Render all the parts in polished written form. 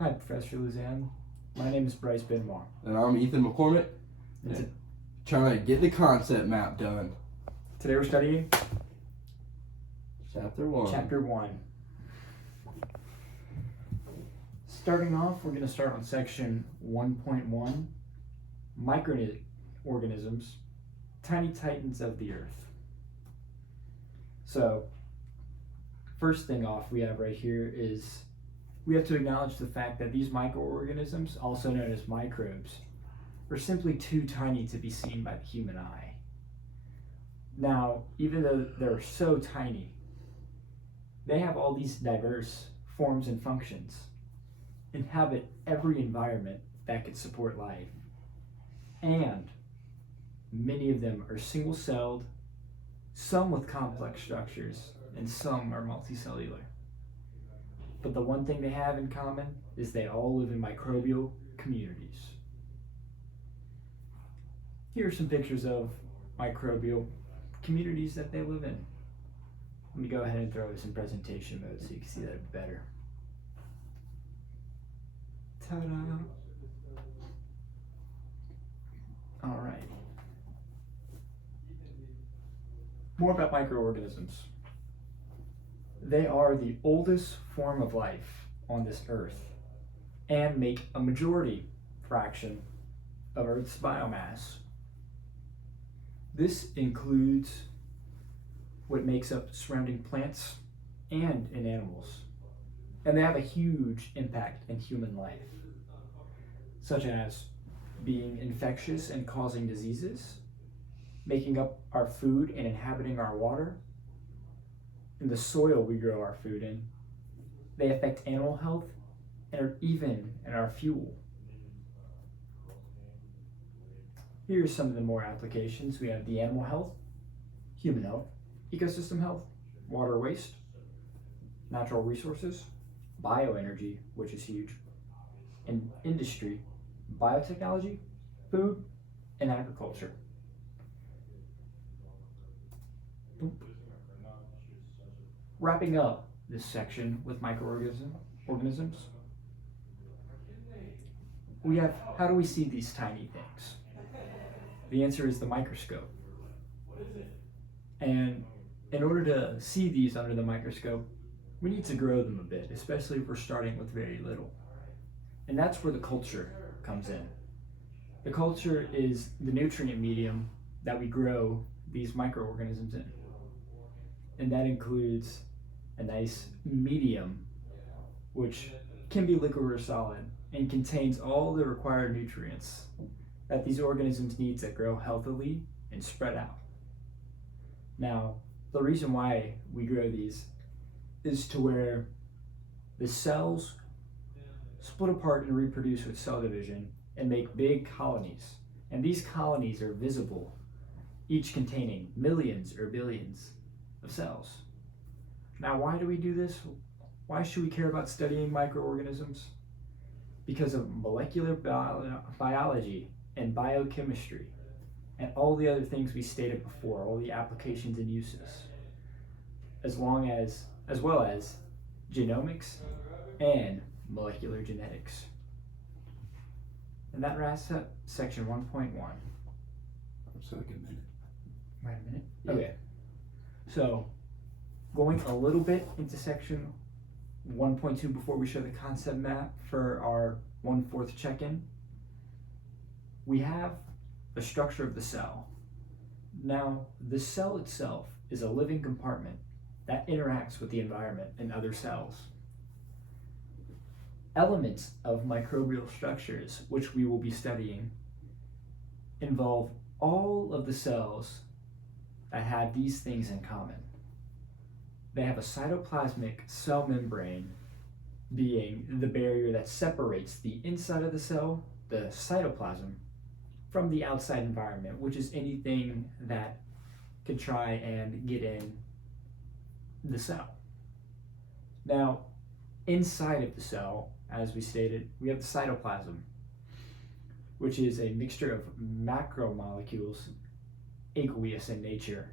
Hi, Professor Luzanne. My name is Bryce Benoit. And I'm Ethan McCormick. Trying to get the concept map done. Today we're studying Chapter 1. Chapter 1. Starting off, we're going to start on section 1.1, Microorganisms, Tiny Titans of the Earth. So, first thing off we have right here is we have to acknowledge the fact that these microorganisms, also known as microbes, are simply too tiny to be seen by the human eye. Now, even though they're so tiny, they have all these diverse forms and functions, inhabit every environment that could support life, and many of them are single-celled, some with complex structures, and some are multicellular. But the one thing they have in common is they all live in microbial communities. Here are some pictures of microbial communities that they live in. Let me go ahead and throw this in presentation mode so you can see that a bit better. Ta-da! All right. More about microorganisms. They are the oldest form of life on this earth and make a majority fraction of Earth's biomass. This includes what makes up surrounding plants and in animals. And they have a huge impact in human life, such as being infectious and causing diseases, making up our food and inhabiting our water, in the soil we grow our food in. They affect animal health and are even in our fuel. Here's some of the more applications. We have the animal health, human health, ecosystem health, water waste, natural resources, bioenergy, which is huge, and industry, biotechnology, food, and agriculture. Wrapping up this section with microorganisms, we have, how do we see these tiny things? The answer is the microscope. And in order to see these under the microscope, we need to grow them a bit, especially if we're starting with very little. And that's where the culture comes in. The culture is the nutrient medium that we grow these microorganisms in. And that includes a nice medium, which can be liquid or solid, and contains all the required nutrients that these organisms need to grow healthily and spread out. Now, the reason why we grow these is to where the cells split apart and reproduce with cell division and make big colonies. And these colonies are visible, each containing millions or billions of cells. Now, why do we do this? Why should we care about studying microorganisms? Because of molecular biology and biochemistry and all the other things we stated before, all the applications and uses, as well as genomics and molecular genetics. And that wraps up section 1.1. So like a minute. Wait a minute. Yeah. Okay. So, going a little bit into section 1.2 before we show the concept map for our 1/4 check-in, we have the structure of the cell. Now, the cell itself is a living compartment that interacts with the environment and other cells. Elements of microbial structures, which we will be studying, involve all of the cells that have these things in common. They have a cytoplasmic cell membrane, being the barrier that separates the inside of the cell, the cytoplasm, from the outside environment, which is anything that could try and get in the cell. Now, inside of the cell, as we stated, we have the cytoplasm, which is a mixture of macromolecules, aqueous in nature,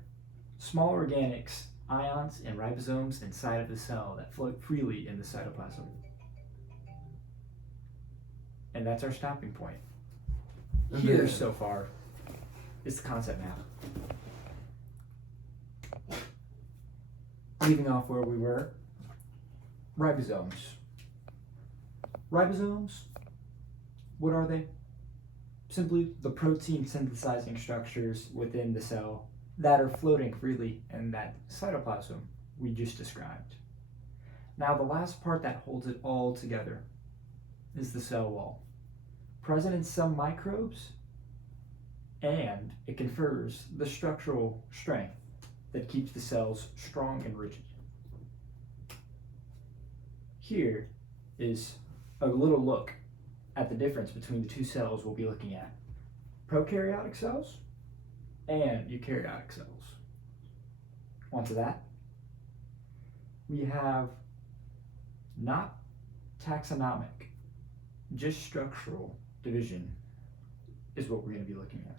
small organics, ions, and ribosomes inside of the cell that float freely in the cytoplasm. And that's our stopping point. And Here then- so far is the concept map. Leaving off where we were, ribosomes. Ribosomes, what are they? Simply the protein synthesizing structures within the cell that are floating freely in that cytoplasm we just described. Now the last part that holds it all together is the cell wall, present in some microbes, and it confers the structural strength that keeps the cells strong and rigid. Here is a little look at the difference between the two cells we'll be looking at: prokaryotic cells and eukaryotic cells. Onto that, we have not taxonomic, just structural division is what we're going to be looking at.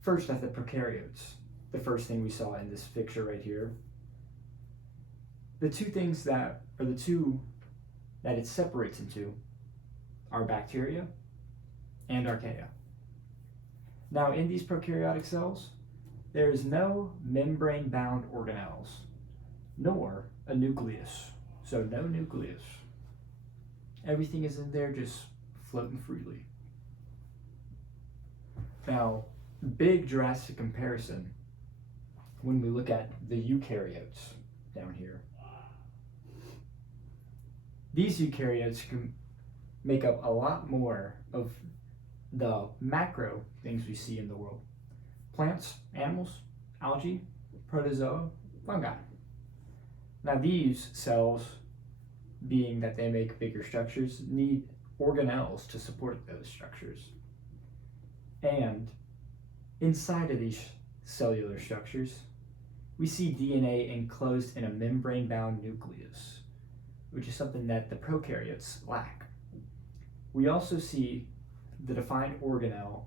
First, at the prokaryotes, the first thing we saw in this picture right here. The two things that it separates into are bacteria and archaea. Now, in these prokaryotic cells, there is no membrane-bound organelles, nor a nucleus. So no nucleus. Everything is in there just floating freely. Now, big drastic comparison when we look at the eukaryotes down here. These eukaryotes can make up a lot more of the macro things we see in the world. Plants, animals, algae, protozoa, fungi. Now these cells, being that they make bigger structures, need organelles to support those structures. And inside of these cellular structures, we see DNA enclosed in a membrane-bound nucleus, which is something that the prokaryotes lack. We also see the defined organelle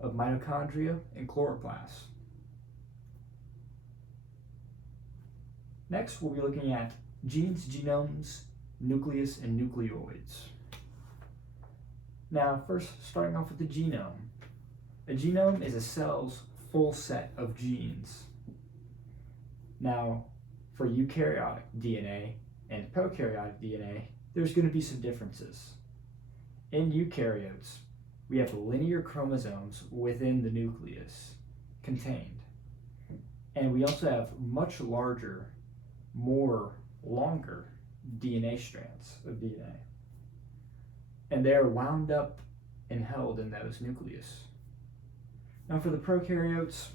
of mitochondria and chloroplasts. Next, we'll be looking at genes, genomes, nucleus, and nucleoids. Now, first, starting off with the genome. A genome is a cell's full set of genes. Now, for eukaryotic DNA and prokaryotic DNA, there's going to be some differences. In eukaryotes, we have linear chromosomes within the nucleus contained. And we also have much larger, longer DNA strands of DNA. And they're wound up and held in those nucleus. Now for the prokaryotes,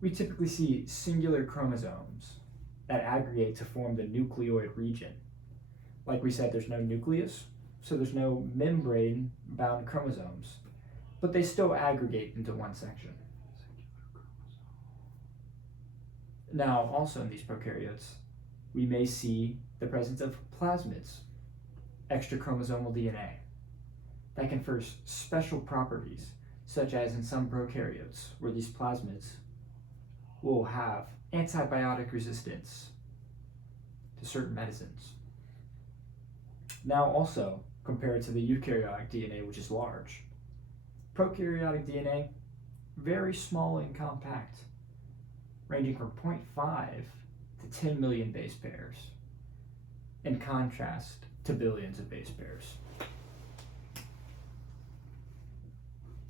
we typically see singular chromosomes that aggregate to form the nucleoid region. Like we said, there's no nucleus, so there's no membrane-bound chromosomes, but they still aggregate into one section. Now, also in these prokaryotes, we may see the presence of plasmids, extrachromosomal DNA, that confers special properties, such as in some prokaryotes, where these plasmids will have antibiotic resistance to certain medicines. Now also, compared to the eukaryotic DNA, which is large, prokaryotic DNA, very small and compact, ranging from 0.5 to 10 million base pairs, in contrast to billions of base pairs.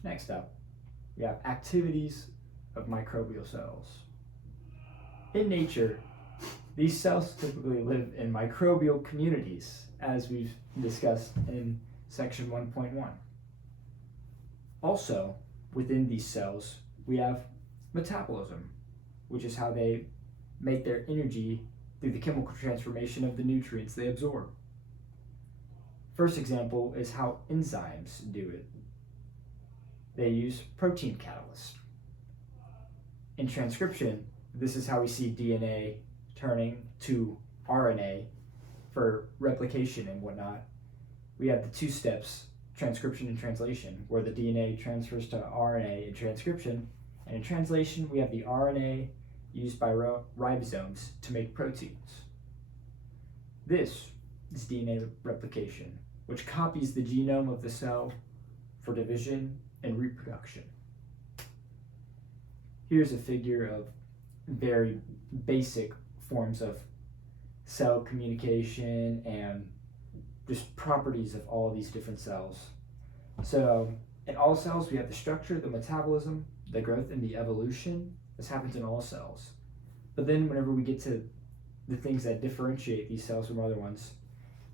Next up, we have activities of microbial cells. In nature, these cells typically live in microbial communities, as we've discussed in section 1.1. Also, within these cells, we have metabolism, which is how they make their energy through the chemical transformation of the nutrients they absorb. First example is how enzymes do it. They use protein catalysts. In transcription, this is how we see DNA turning to RNA for replication and whatnot. We have the two steps, transcription and translation, where the DNA transfers to RNA in transcription, and in translation we have the RNA used by ribosomes to make proteins. This is DNA replication, which copies the genome of the cell for division and reproduction. Here's a figure of very basic forms of cell communication and just properties of all these different cells. So in all cells, we have the structure, the metabolism, the growth, and the evolution. This happens in all cells. But then whenever we get to the things that differentiate these cells from other ones,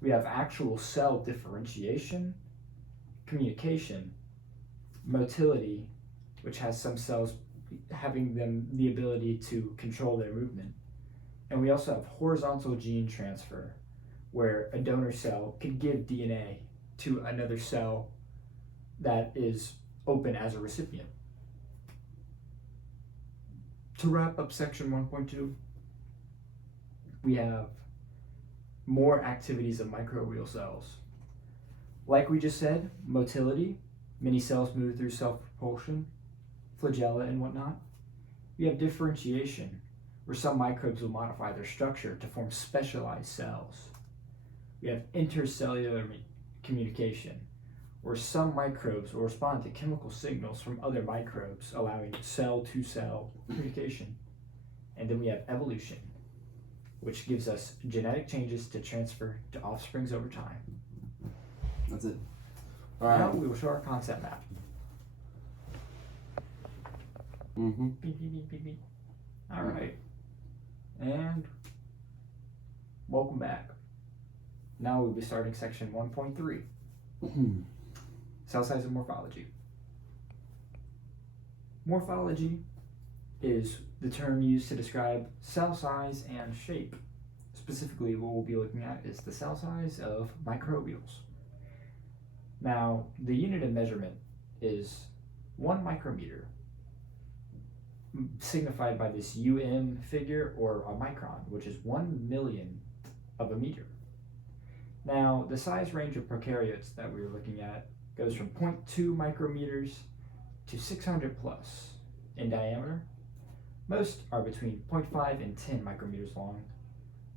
we have actual cell differentiation, communication, motility, which has some cells having them the ability to control their movement. And we also have horizontal gene transfer, where a donor cell can give DNA to another cell that is open as a recipient. To wrap up section 1.2, we have more activities of microbial cells. Like we just said, motility, many cells move through self-propulsion, flagella and whatnot. We have differentiation, where some microbes will modify their structure to form specialized cells. We have intercellular communication, where some microbes will respond to chemical signals from other microbes, allowing cell-to-cell communication. And then we have evolution, which gives us genetic changes to transfer to offsprings over time. That's it. All right. Now we will show our concept map. Mm-hmm. Beep, beep, beep, beep, beep. All right. And welcome back. Now we'll be starting section 1.3. Cell size and morphology. Morphology is the term used to describe cell size and shape. Specifically, what we'll be looking at is the cell size of microbials. Now, the unit of measurement is 1 micrometer, signified by this figure, or a micron, which is 1/1,000,000 of a meter. Now, the size range of prokaryotes that we were looking at goes from 0.2 micrometers to 600 plus in diameter. Most are between 0.5 and 10 micrometers long.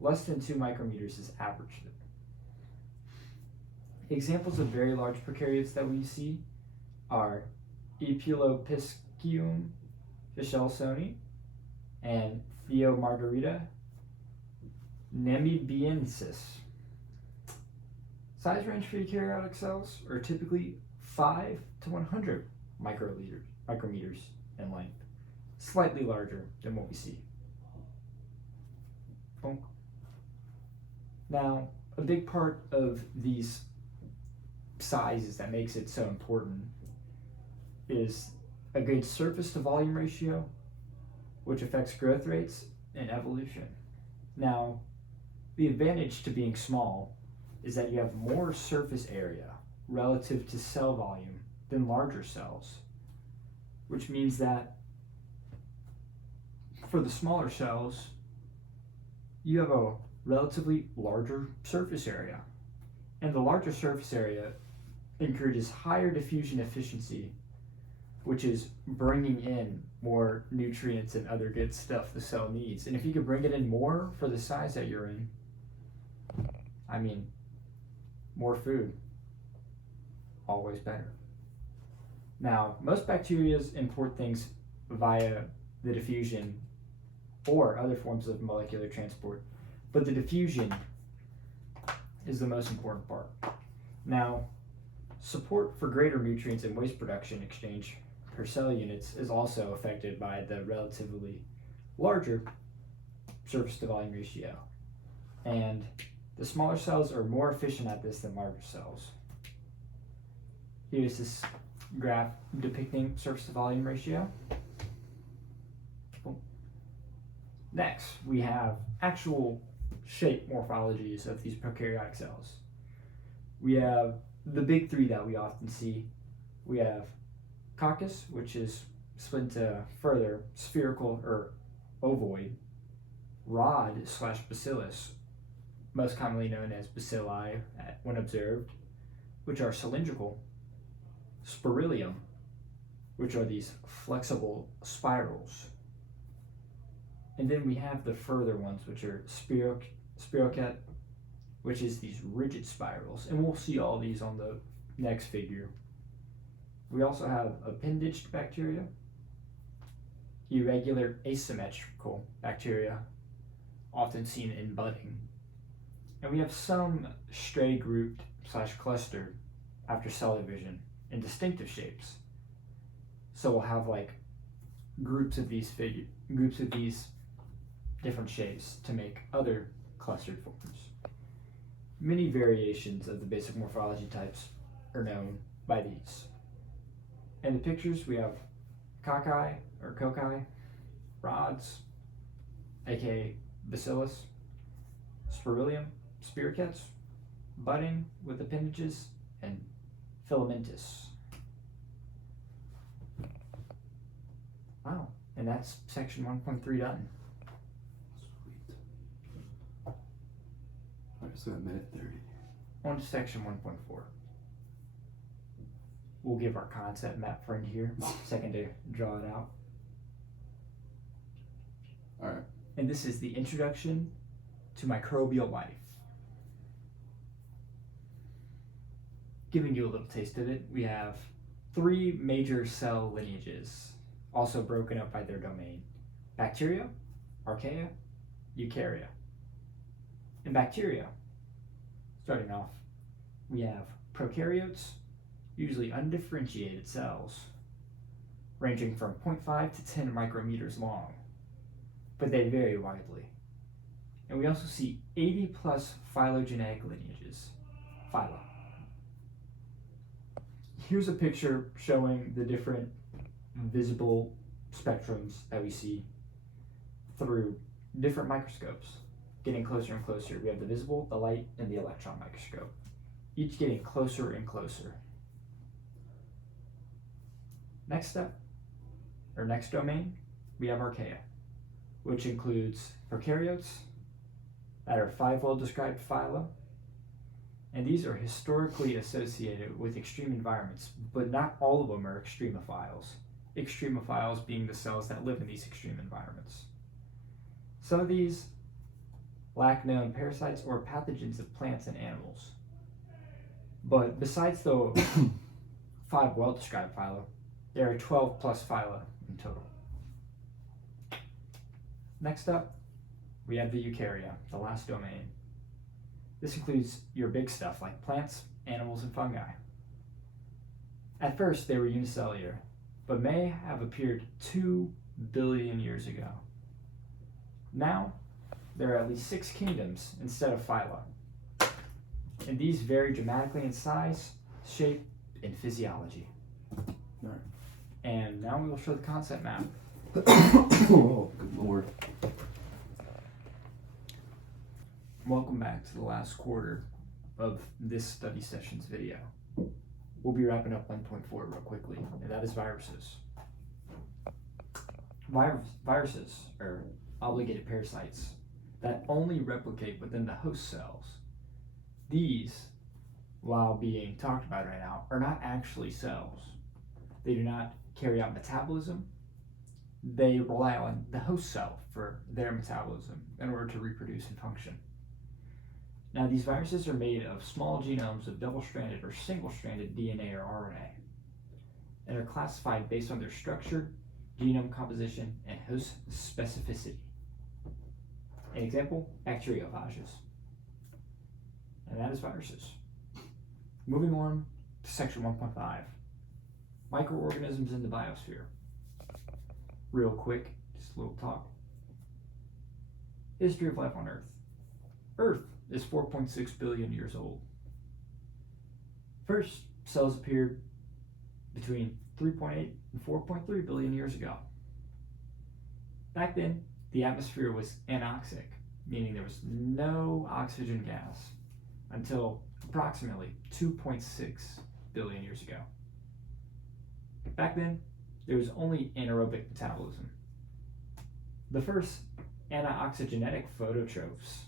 Less than 2 micrometers is average. Examples of very large prokaryotes that we see are Epulopiscium fischelsoni and Theomargarita namibiensis. Size range for eukaryotic cells are typically 5 to 100 micrometers in length, slightly larger than what we see. Bonk. Now, a big part of these sizes that makes it so important is a good surface to volume ratio, which affects growth rates and evolution. Now, the advantage to being small is that you have more surface area relative to cell volume than larger cells, which means that for the smaller cells, you have a relatively larger surface area. And the larger surface area encourages higher diffusion efficiency, which is bringing in more nutrients and other good stuff the cell needs. And if you could bring it in more for the size that you're in, I mean, more food, always better. Now, most bacteria import things via the diffusion or other forms of molecular transport, but the diffusion is the most important part. Now, support for greater nutrients and waste production exchange per cell units is also affected by the relatively larger surface to volume ratio. And the smaller cells are more efficient at this than larger cells. Here's this graph depicting surface to volume ratio. Next, we have actual shape morphologies of these prokaryotic cells. We have the big three that we often see. We have coccus, which is split into further spherical or ovoid, rod/bacillus, most commonly known as bacilli when observed, which are cylindrical, spirillum, which are these flexible spirals. And then we have the further ones, which are spirochete, which is these rigid spirals, and we'll see all these on the next figure. We also have appendaged bacteria, irregular asymmetrical bacteria, often seen in budding, and we have some stray grouped / clustered after cell division in distinctive shapes. So we'll have like groups of these different shapes to make other clustered forms. Many variations of the basic morphology types are known by these. In the pictures we have cocci or cocci, rods, aka bacillus, spirillum, spirochetes, budding with appendages, and filamentous. Wow, and that's section 1.3 done. Sweet. Alright, so at minute 30. On to section 1.4. We'll give our concept map friend here a second to draw it out. Alright. And this is the introduction to microbial life. Giving you a little taste of it, we have 3 major cell lineages, also broken up by their domain: bacteria, archaea, eukarya. In bacteria, starting off, we have prokaryotes, usually undifferentiated cells, ranging from 0.5 to 10 micrometers long, but they vary widely. And we also see 80 plus phylogenetic lineages, phyla. Here's a picture showing the different visible spectrums that we see through different microscopes. Getting closer and closer, we have the visible, the light, and the electron microscope, each getting closer and closer. Next step, or next domain, we have archaea, which includes prokaryotes that are 5 well-described phyla, and these are historically associated with extreme environments, but not all of them are extremophiles. Extremophiles being the cells that live in these extreme environments. Some of these lack known parasites or pathogens of plants and animals. But besides the 5 well-described phyla, there are 12 plus phyla in total. Next up, we have the eukarya, the last domain. This includes your big stuff like plants, animals, and fungi. At first, they were unicellular, but may have appeared 2 billion years ago. Now, there are at least 6 kingdoms instead of phyla, and these vary dramatically in size, shape, and physiology. Alright. And now we will show the concept map. Oh, good lord. Welcome back to the last quarter of this study session's video. We'll be wrapping up 1.4 real quickly, and that is viruses. Viruses are obligated parasites that only replicate within the host cells. These, while being talked about right now, are not actually cells. They do not carry out metabolism. They rely on the host cell for their metabolism in order to reproduce and function. Now, these viruses are made of small genomes of double-stranded or single-stranded DNA or RNA, and are classified based on their structure, genome composition, and host specificity. An example, bacteriophages. And that is viruses. Moving on to section 1.5, microorganisms in the biosphere. Real quick, just a little talk. History of life on Earth. Earth is 4.6 billion years old. First, cells appeared between 3.8 and 4.3 billion years ago. Back then, the atmosphere was anoxic, meaning there was no oxygen gas, until approximately 2.6 billion years ago. Back then, there was only anaerobic metabolism. The first anaoxygenetic phototrophs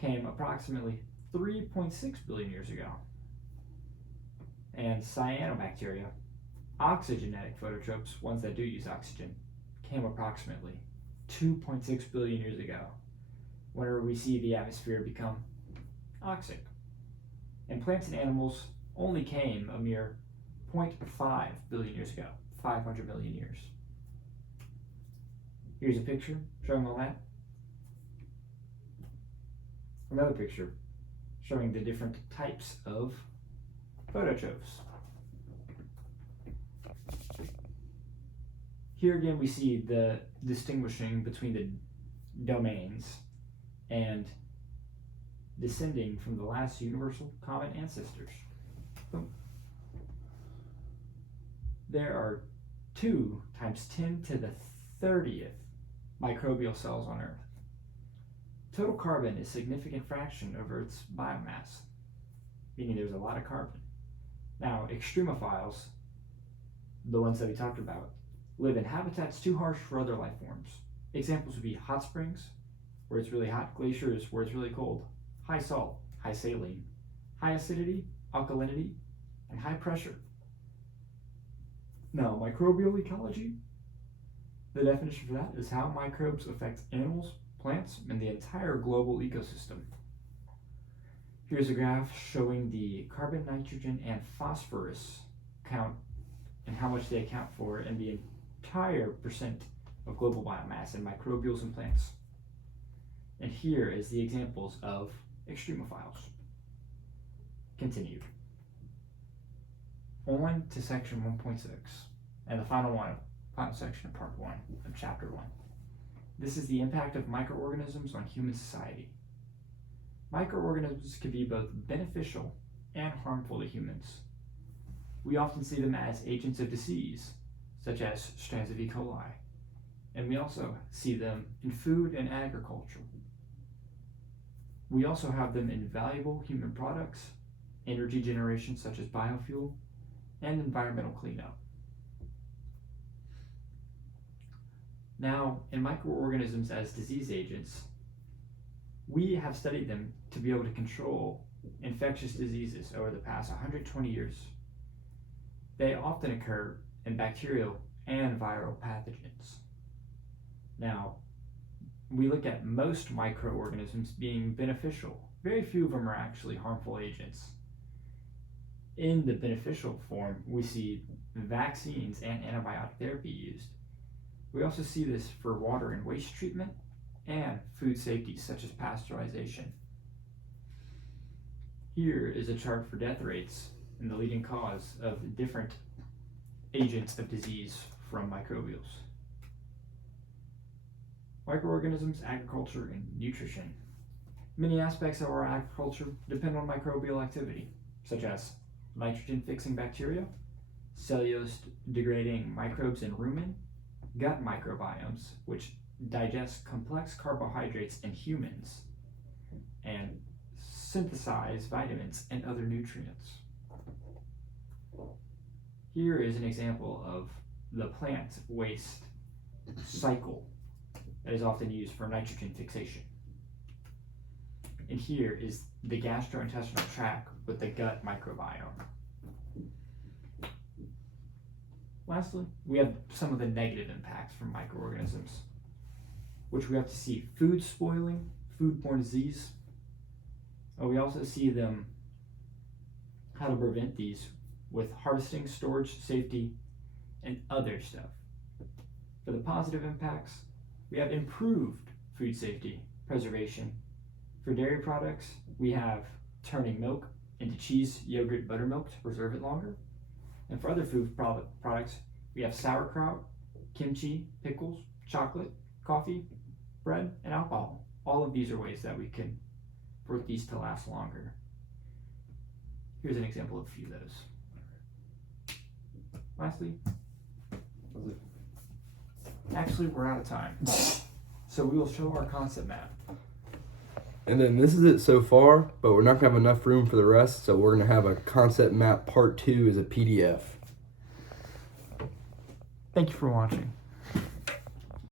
came approximately 3.6 billion years ago. And cyanobacteria, oxygenetic phototrophs, ones that do use oxygen, came approximately 2.6 billion years ago, whenever we see the atmosphere become oxen. And plants and animals only came a mere 0.5 billion years ago, 500 million years. Here's a picture showing all that. Another picture showing the different types of phototrophs. Here again we see the distinguishing between the domains and descending from the last universal common ancestors. Boom. There are 2 times 10 to the 30th microbial cells on Earth. Total carbon is a significant fraction of Earth's biomass, meaning there's a lot of carbon. Now, extremophiles, the ones that we talked about, live in habitats too harsh for other life forms. Examples would be hot springs, where it's really hot, glaciers, where it's really cold, high salt, high saline, high acidity, alkalinity, and high pressure. Now, microbial ecology, the definition for that is how microbes affect animals, plants, and the entire global ecosystem. Here's a graph showing the carbon, nitrogen, and phosphorus count and how much they account for in the entire percent of global biomass in microbials and plants. And here is the examples of extremophiles. Continued. On to section 1.6 and the final section of part 1 of chapter 1. This is the impact of microorganisms on human society. Microorganisms can be both beneficial and harmful to humans. We often see them as agents of disease, such as strands of E. coli, and we also see them in food and agriculture. We also have them in valuable human products, energy generation such as biofuel, and environmental cleanup. Now, in microorganisms as disease agents, we have studied them to be able to control infectious diseases over the past 120 years. They often occur in bacterial and viral pathogens. Now, we look at most microorganisms being beneficial. Very few of them are actually harmful agents. In the beneficial form, we see vaccines and antibiotic therapy used. We also see this for water and waste treatment and food safety, such as pasteurization. Here is a chart for death rates and the leading cause of different agents of disease from microbials. Microorganisms, agriculture, and nutrition. Many aspects of our agriculture depend on microbial activity, such as nitrogen-fixing bacteria, cellulose-degrading microbes in rumen, gut microbiomes, which digest complex carbohydrates in humans, and synthesize vitamins and other nutrients. Here is an example of the plant waste cycle that is often used for nitrogen fixation. And here is the gastrointestinal tract with the gut microbiome. Lastly, we have some of the negative impacts from microorganisms, which we have to see food spoiling, foodborne disease. We also see them, how to prevent these with harvesting, storage, safety, and other stuff. For the positive impacts, we have improved food safety, preservation. For dairy products, we have turning milk into cheese, yogurt, buttermilk to preserve it longer. And for other food products, we have sauerkraut, kimchi, pickles, chocolate, coffee, bread, and alcohol. All of these are ways that we can for these to last longer. Here's an example of a few of those. Lastly, actually we're out of time. So we will show our concept map. And then this is it so far, but we're not going to have enough room for the rest, so we're going to have a concept map part 2 as a PDF. Thank you for watching.